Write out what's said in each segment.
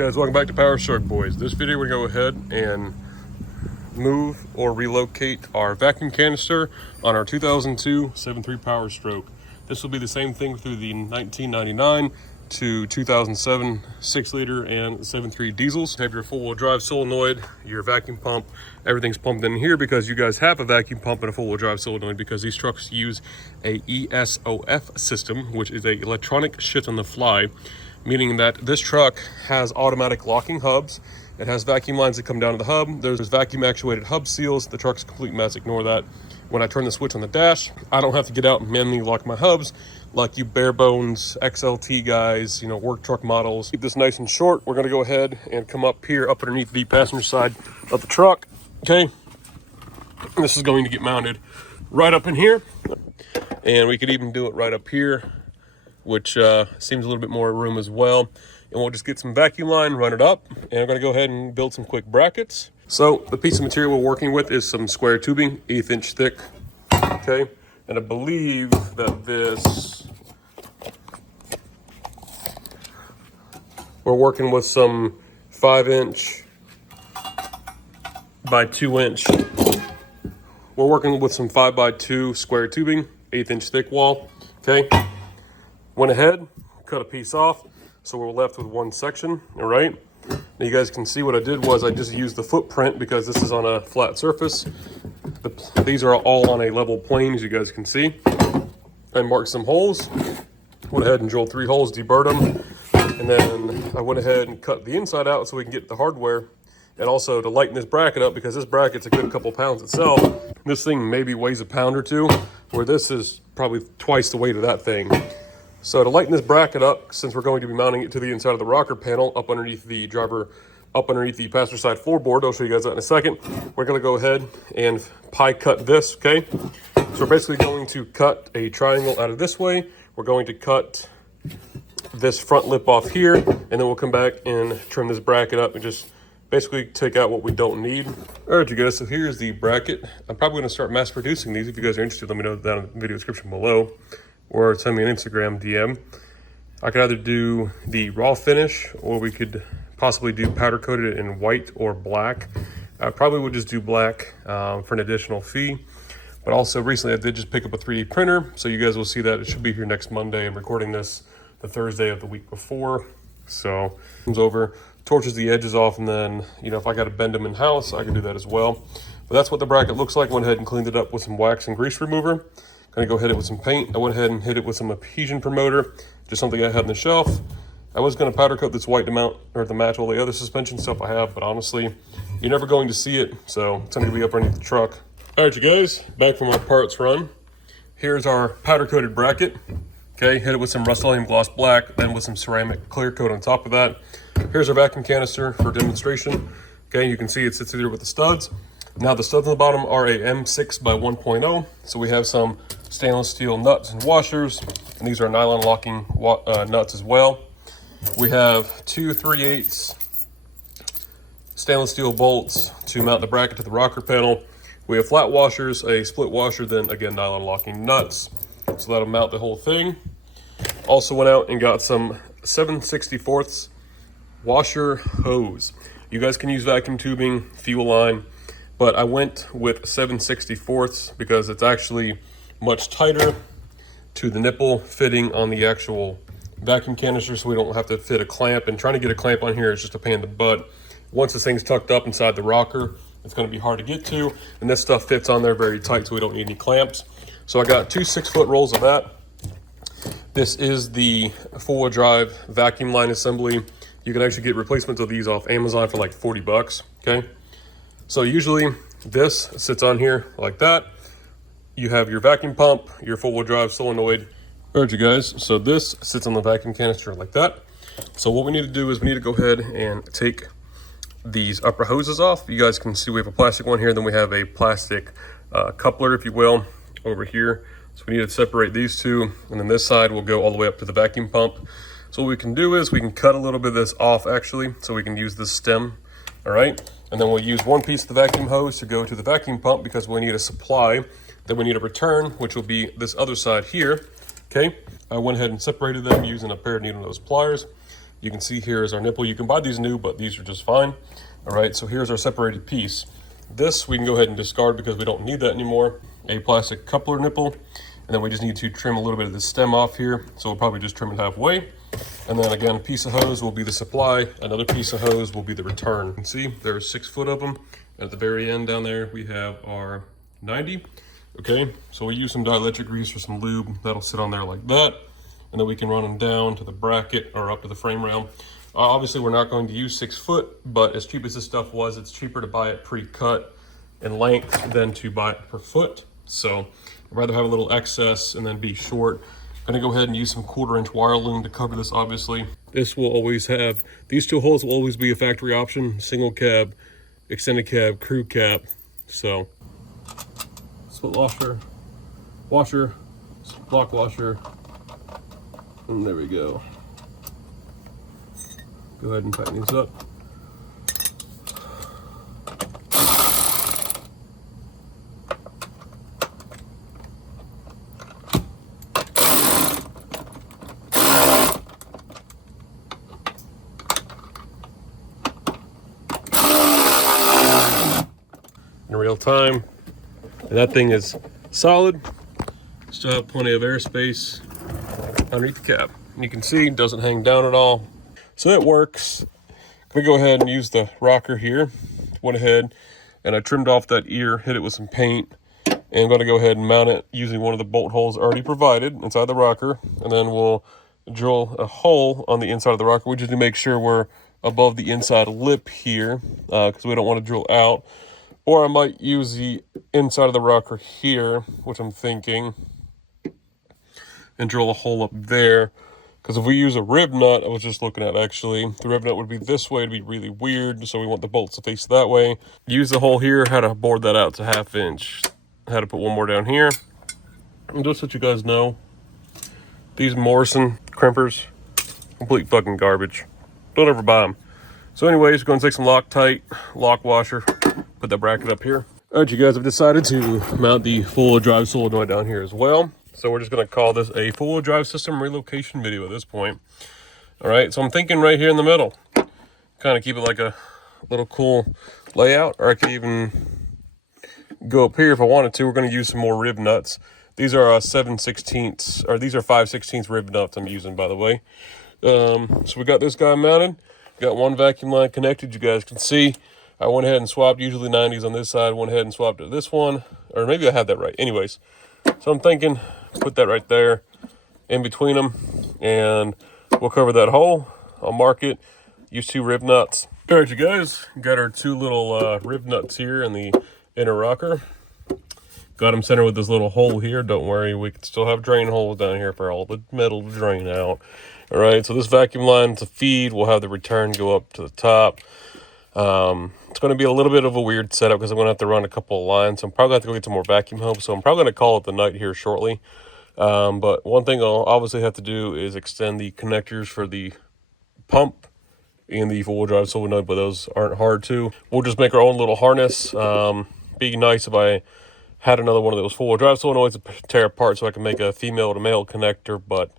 Guys, welcome back to Powerstroke, boys. This video we're gonna go ahead and move or relocate our vacuum canister on our 2002 7.3 Powerstroke. This will be the same thing through the 1999 to 2007 6-liter and 7.3 diesels. You have your four-wheel drive solenoid, your vacuum pump, everything's pumped in here because you guys have a vacuum pump and a four-wheel drive solenoid because these trucks use a ESOF system, which is a electronic shift on the fly, meaning that this truck has automatic locking hubs. It has vacuum lines that come down to the hub. There's vacuum actuated hub seals. The truck's a complete mess, ignore that. When I turn the switch on the dash, I don't have to get out and manually lock my hubs like you bare bones XLT guys, work truck models. Keep this nice and short. We're gonna go ahead and come up here, up underneath the passenger side of the truck, okay? This is going to get mounted right up in here. And we could even do it right up here, which seems a little bit more room as well. And we'll just get some vacuum line, run it up, and I'm gonna go ahead and build some quick brackets. So the piece of material we're working with is some square tubing, 1/8 inch thick, okay? And I believe that this, we're working with some 5 inch by 2 inch. We're working with some 5x2 square tubing, 1/8 inch thick wall, okay? Went ahead, cut a piece off, so we're left with one section, all right? Now you guys can see what I did was I just used the footprint because this is on a flat surface. These are all on a level plane, as you guys can see. I marked some holes, went ahead and drilled 3 holes, deburred them, and then I went ahead and cut the inside out so we can get the hardware, and also to lighten this bracket up because this bracket's a good couple pounds itself. This thing maybe weighs a pound or two, where this is probably twice the weight of that thing. So to lighten this bracket up, since we're going to be mounting it to the inside of the rocker panel, up underneath the passenger side floorboard, I'll show you guys that in a second, we're gonna go ahead and pie cut this, okay? So we're basically going to cut a triangle out of this way. We're going to cut this front lip off here, and then we'll come back and trim this bracket up and just basically take out what we don't need. All right, you guys, so here's the bracket. I'm probably gonna start mass producing these. If you guys are interested, let me know down in the video description below, or send me an Instagram DM. I could either do the raw finish, or we could possibly do powder coated in white or black. I probably would just do black for an additional fee. But also recently I did just pick up a 3D printer, so you guys will see that it should be here next Monday. I'm recording this the Thursday of the week before. So comes over, torches the edges off, and then, if I got to bend them in house, I can do that as well. But that's what the bracket looks like. Went ahead and cleaned it up with some wax and grease remover. Gonna go hit it with some paint. I went ahead and hit it with some adhesion promoter, just something I had on the shelf. I was gonna powder coat this white to mount or to match all the other suspension stuff I have, but honestly, you're never going to see it, so it's gonna be up underneath the truck. All right, you guys, back from our parts run. Here's our powder coated bracket. Okay, hit it with some Rust-Oleum Gloss Black, then with some ceramic clear coat on top of that. Here's our vacuum canister for demonstration. Okay, you can see it sits here with the studs. Now the studs on the bottom are a M6 by 1.0, so we have some stainless steel nuts and washers, and these are nylon locking nuts as well. We have 2 3/8 stainless steel bolts to mount the bracket to the rocker panel. We have flat washers, a split washer, then again nylon locking nuts, so that'll mount the whole thing. Also went out and got some 7/64 washer hose. You guys can use vacuum tubing, fuel line, but I went with 7/64 because it's actually much tighter to the nipple fitting on the actual vacuum canister, so we don't have to fit a clamp, and trying to get a clamp on here is just a pain in the butt. Once this thing's tucked up inside the rocker, it's going to be hard to get to, and this stuff fits on there very tight, so we don't need any clamps. So I got 2 6-foot rolls of that. This is the four-wheel drive vacuum line assembly. You can actually get replacements of these off Amazon for like 40 bucks, okay? So usually this sits on here like that. You have your vacuum pump, your four-wheel drive solenoid. All right, you guys, so this sits on the vacuum canister like that. So what we need to do is we need to go ahead and take these upper hoses off. You guys can see we have a plastic one here, then we have a plastic coupler, if you will, over here. So we need to separate these two, and then this side will go all the way up to the vacuum pump. So what we can do is we can cut a little bit of this off actually, so we can use this stem, all right? And then we'll use one piece of the vacuum hose to go to the vacuum pump because we need a supply. Then we need a return, which will be this other side here, okay? I went ahead and separated them using a pair of needle nose pliers. You can see here is our nipple. You can buy these new, but these are just fine. All right, so here's our separated piece. This we can go ahead and discard because we don't need that anymore. A plastic coupler nipple, and then we just need to trim a little bit of the stem off here. So we'll probably just trim it halfway. And then again, a piece of hose will be the supply. Another piece of hose will be the return. You can see there's 6 foot of them. At the very end down there, we have our 90. Okay, so we use some dielectric grease for some lube. That'll sit on there like that. And then we can run them down to the bracket or up to the frame rail. Obviously, we're not going to use 6 foot, but as cheap as this stuff was, it's cheaper to buy it pre-cut in length than to buy it per foot. So I'd rather have a little excess and then be short. I'm gonna go ahead and use some 1/4 inch wire loom to cover this, obviously. This will always have, these 2 holes will always be a factory option, single cab, extended cab, crew cab. So split washer, block washer, and there we go. Go ahead and tighten these up. In real time, and that thing is solid. Still have plenty of airspace underneath the cab. And you can see it doesn't hang down at all. So it works. We go ahead and use the rocker here. Went ahead and I trimmed off that ear, hit it with some paint, and I'm going to go ahead and mount it using one of the bolt holes already provided inside the rocker. And then we'll drill a hole on the inside of the rocker. We just need to make sure we're above the inside lip here because we don't want to drill out. Or I might use the inside of the rocker here, which I'm thinking, and drill a hole up there. Because if we use a rib nut, I was just looking at actually, the rib nut would be this way, it'd be really weird, so we want the bolts to face that way. Use the hole here, how to bored that out to 1/2 inch. How to put one more down here. And just so you guys know, these Morrison crimpers, complete fucking garbage. Don't ever buy them. So anyways, go and take some Loctite, lock washer, put that bracket up here. All right, you guys, I've decided to mount the full drive solenoid down here as well. So we're just gonna call this a full drive system relocation video at this point. All right, so I'm thinking right here in the middle, kind of keep it like a little cool layout, or I could even go up here if I wanted to. We're gonna use some more rib nuts. These are 7/16, or these are 5/16 rib nuts I'm using, by the way. So we got this guy mounted. Got one vacuum line connected. You guys can see I went ahead and swapped, usually 90s on this side, went ahead and swapped to this one, or maybe I had that right. Anyways, so I'm thinking, put that right there in between them, and we'll cover that hole. I'll mark it, use 2 rib nuts. All right, you guys, got our 2 little rib nuts here in the inner rocker. Got them centered with this little hole here. Don't worry, we can still have drain holes down here for all the metal to drain out. All right, so this vacuum line to feed, we'll have the return go up to the top. It's going to be a little bit of a weird setup because I'm going to have to run a couple of lines. So I'm probably going to have to go get some more vacuum hose. So I'm probably going to call it the night here shortly. But one thing I'll obviously have to do is extend the connectors for the pump and the full drive solenoid, but those aren't hard to. We'll just make our own little harness. Be nice if I had another one of those full drive solenoids to tear apart so I can make a female to male connector, but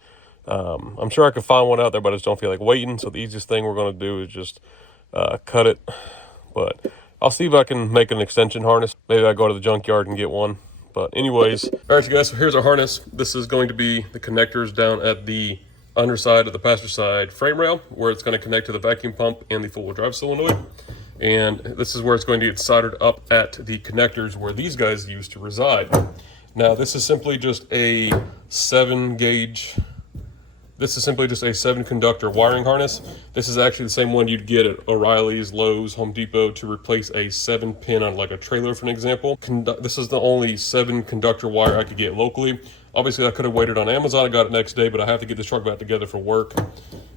I'm sure I could find one out there, but I just don't feel like waiting. So the easiest thing we're going to do is just cut it. But I'll see if I can make an extension harness. Maybe I go to the junkyard and get one. But anyways, all right, you guys, so here's our harness. This is going to be the connectors down at the underside of the passenger side frame rail, where it's going to connect to the vacuum pump and the four-wheel drive solenoid. And this is where it's going to get soldered up at the connectors where these guys used to reside. Now, this is simply just a 7 conductor wiring harness. This is actually the same one you'd get at O'Reilly's, Lowe's, Home Depot to replace a 7-pin on like a trailer, for an example. This is the only 7 conductor wire I could get locally. Obviously, I could have waited on Amazon. I got it next day, but I have to get this truck back together for work.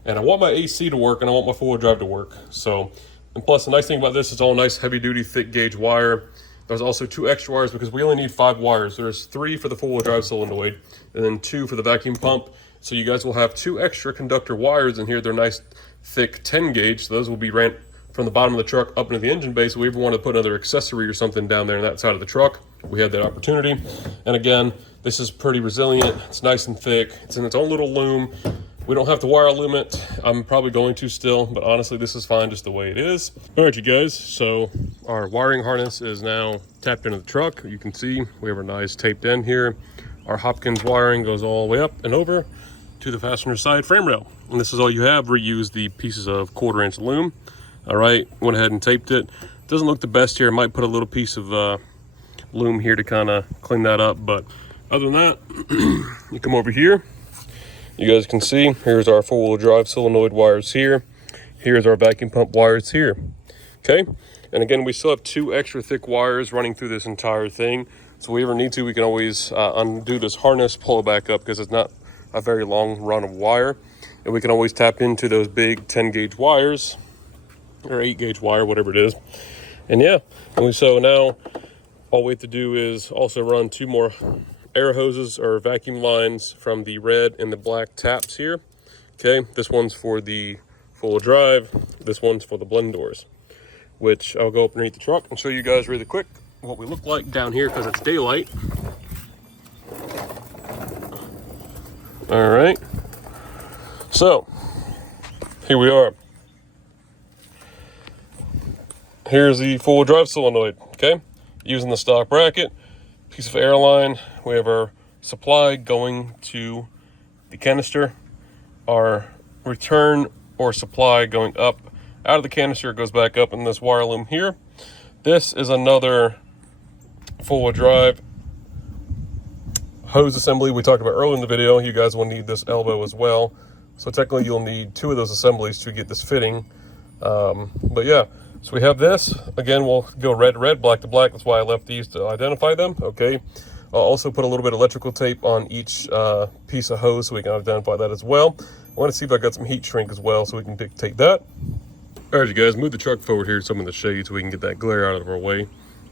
And I want my AC to work, and I want my four-wheel drive to work. So, and plus, the nice thing about this is all nice, heavy-duty, thick gauge wire. There's also 2 extra wires because we only need 5 wires. There's 3 for the four-wheel drive solenoid, and then 2 for the vacuum pump. So you guys will have 2 extra conductor wires in here. They're nice, thick 10 gauge. So those will be ran from the bottom of the truck up into the engine bay. So if we ever want to put another accessory or something down there on that side of the truck, we had that opportunity. And again, this is pretty resilient. It's nice and thick. It's in its own little loom. We don't have to wire loom it. I'm probably going to still, but honestly, this is fine just the way it is. All right, you guys, so our wiring harness is now tapped into the truck. You can see we have our nice taped end here. Our Hopkins wiring goes all the way up and over to the fastener side frame rail. And this is all you have. Reuse the pieces of 1/4 inch loom. All right, went ahead and taped it. Doesn't look the best here. Might put a little piece of loom here to kind of clean that up, but other than that, you come over here. You guys can see, here's our 4-wheel drive solenoid wires here. Here's our vacuum pump wires here. Okay, and again, we still have 2 extra thick wires running through this entire thing. So if we ever need to, we can always undo this harness, pull it back up because it's not a very long run of wire. And we can always tap into those big 10 gauge wires or 8 gauge wire, whatever it is. And yeah, so now all we have to do is also run 2 more air hoses or vacuum lines from the red and the black taps here. Okay, this one's for the 4-wheel drive, this one's for the blend doors, which I'll go up underneath the truck and show you guys really quick what we look like down here because it's daylight. All right, so here we are. Here's the 4-wheel drive solenoid, okay? Using the stock bracket, piece of airline. We have our supply going to the canister. Our return or supply going up out of the canister, goes back up in this wire loom here. This is another 4-wheel drive hose assembly we talked about earlier in the video. You guys will need this elbow as well. So technically you'll need 2 of those assemblies to get this fitting. But yeah, so we have this. Again, we'll go red to red, black to black. That's why I left these to identify them, okay? I'll also put a little bit of electrical tape on each piece of hose so we can identify that as well. I want to see if I got some heat shrink as well so we can dictate that. All right, you guys, move the truck forward here, some in the shade so we can get that glare out of our way.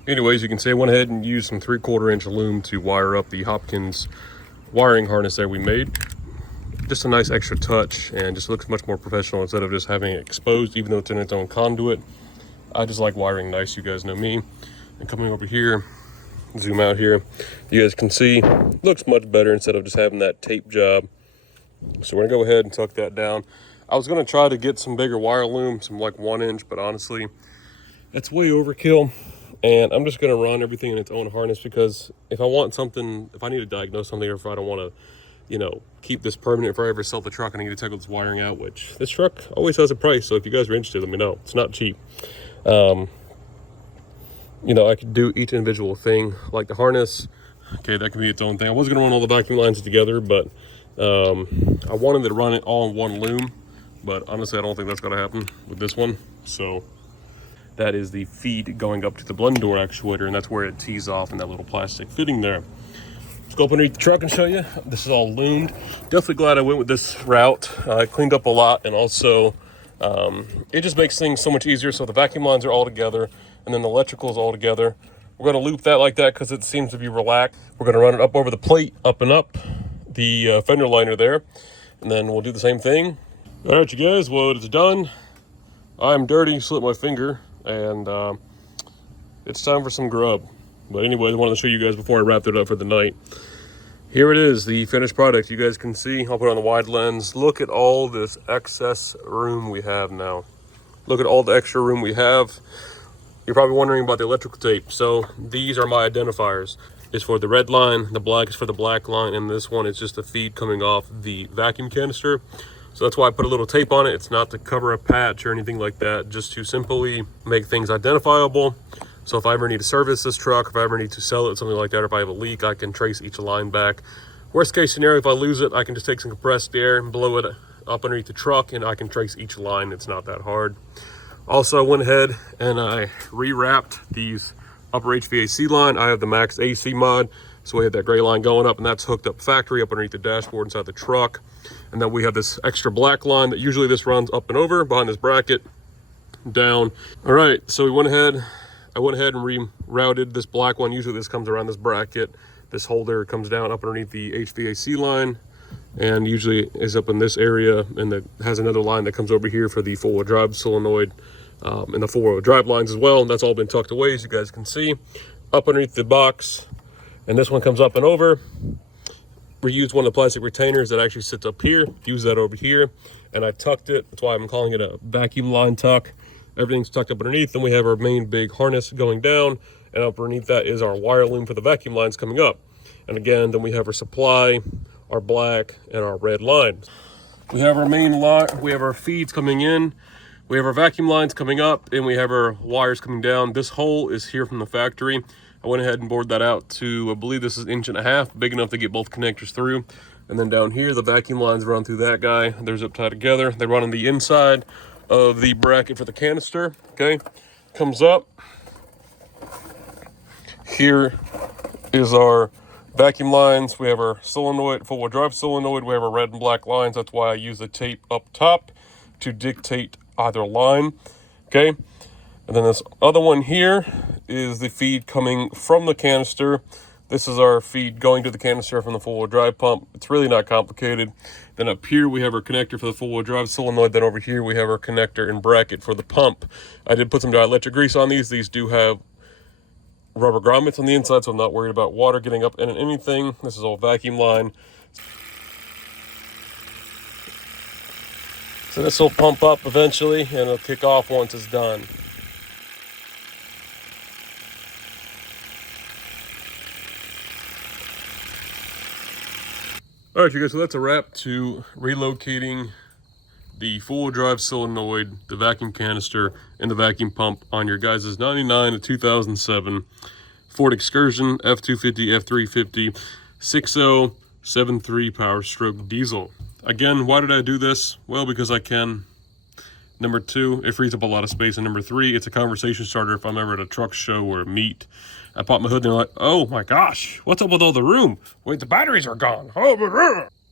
Anyways, you can see I went ahead and used some 3/4 inch loom to wire up the Hopkins wiring harness that we made. Just a nice extra touch and just looks much more professional instead of just having it exposed, even though it's in its own conduit. I just like wiring nice, you guys know me. And coming over here, zoom out here, you guys can see, looks much better instead of just having that tape job. So we're gonna go ahead and tuck that down. I was gonna try to get some bigger wire loom, some like 1 inch, but honestly, that's way overkill. And I'm just gonna run everything in its own harness because if I want something, if I need to diagnose something or if I don't wanna, you know, keep this permanent, if I ever sell the truck and I need to take this wiring out, which this truck always has a price. So if you guys are interested, let me know. It's not cheap. You know, I could do each individual thing like the harness. Okay, that could be its own thing. I was gonna run all the vacuum lines together, but I wanted to run it all in one loom, but honestly, I don't think that's gonna happen with this one. So that is the feed going up to the blend door actuator, and that's where it tees off in that little plastic fitting there. Let's go up underneath the truck and show you. This is all loomed. Definitely glad I went with this route. I cleaned up a lot, and also it just makes things so much easier. So the vacuum lines are all together, and then the electrical is all together. We're gonna loop that like that because it seems to be relaxed. We're gonna run it up over the plate, up and up the fender liner there, and then we'll do the same thing. All right, you guys, well, it's done. I'm dirty, slipped my finger, and it's time for some grub. But anyway, I wanted to show you guys before I wrapped it up for the night. Here it is, the finished product. You guys can see, I'll put it on the wide lens. Look at all this excess room we have now. Look at all the extra room we have. You're probably wondering about the electrical tape. So these are my identifiers. It's for the red line, the black is for the black line, and this one is just a feed coming off the vacuum canister. So that's why I put a little tape on it. It's not to cover a patch or anything like that, just to simply make things identifiable. So if I ever need to service this truck, if I ever need to sell it, something like that, or if I have a leak, I can trace each line back. Worst case scenario, if I lose it, I can just take some compressed air and blow it up underneath the truck, and I can trace each line. It's not that hard. Also, I went ahead and I rewrapped these upper HVAC line. I have the max AC mod, so we have that gray line going up, and that's hooked up factory up underneath the dashboard inside the truck. And then we have this extra black line that usually this runs up and over behind this bracket down. All right, so I went ahead and rerouted this black one. Usually this comes around this bracket. This holder comes down up underneath the HVAC line, and usually is up in this area, and it has another line that comes over here for the 4-wheel drive solenoid and the 4-wheel drive lines as well. And that's all been tucked away, as you guys can see, up underneath the box. And this one comes up and over. reused one of the plastic retainers that actually sits up here, use that over here, and I tucked it. That's why I'm calling it a vacuum line tuck. Everything's tucked up underneath, and we have our main big harness going down, and underneath that is our wire loom for the vacuum lines coming up. And again, then we have our supply, our black, and our red line. We have our main line, we have our feeds coming in, we have our vacuum lines coming up, and we have our wires coming down. This hole is here from the factory. I went ahead and bored that out to, I believe this is 1.5 inches, big enough to get both connectors through. And then down here, the vacuum lines run through that guy. They're zip tied together. They run on the inside of the bracket for the canister, okay? Comes up. Here is our vacuum lines. We have our solenoid, four-wheel drive solenoid. We have our red and black lines. That's why I use the tape up top to dictate either line, okay? And then this other one here is the feed coming from the canister. This is our feed going to the canister from the four-wheel drive pump. It's really not complicated. Then up here we have our connector for the four-wheel drive solenoid. Then over here we have our connector and bracket for the pump. I did put some dielectric grease on these. These do have rubber grommets on the inside, so I'm not worried about water getting up in anything. This is all vacuum line. So this will pump up eventually, and it'll kick off once it's done. All right, you guys, so that's a wrap to relocating the four-wheel drive solenoid, the vacuum canister, and the vacuum pump on your guys' 99 to 2007 Ford Excursion F250, F350, 6.0, 7.3 Powerstroke diesel. Again, why did I do this? Well, because I can. Number two, it frees up a lot of space. And number three, it's a conversation starter if I'm ever at a truck show or a meet. I pop my hood and they're like, oh my gosh, what's up with all the room? Wait, the batteries are gone.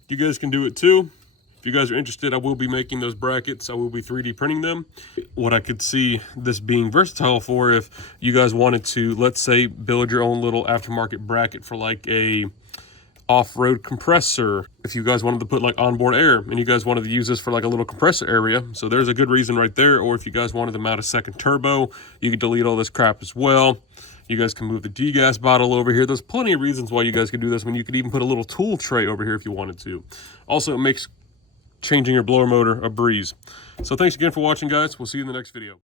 You guys can do it too. If you guys are interested, I will be making those brackets. I will be 3D printing them. What I could see this being versatile for, if you guys wanted to, let's say, build your own little aftermarket bracket for like a off-road compressor. If you guys wanted to put like onboard air and you guys wanted to use this for like a little compressor area, so there's a good reason right there. Or if you guys wanted to mount a second turbo, you could delete all this crap as well. You guys can move the degas bottle over here. There's plenty of reasons why you guys could do this. I mean, you could even put a little tool tray over here if you wanted to. Also, it makes changing your blower motor a breeze. So thanks again for watching, guys. We'll see you in the next video.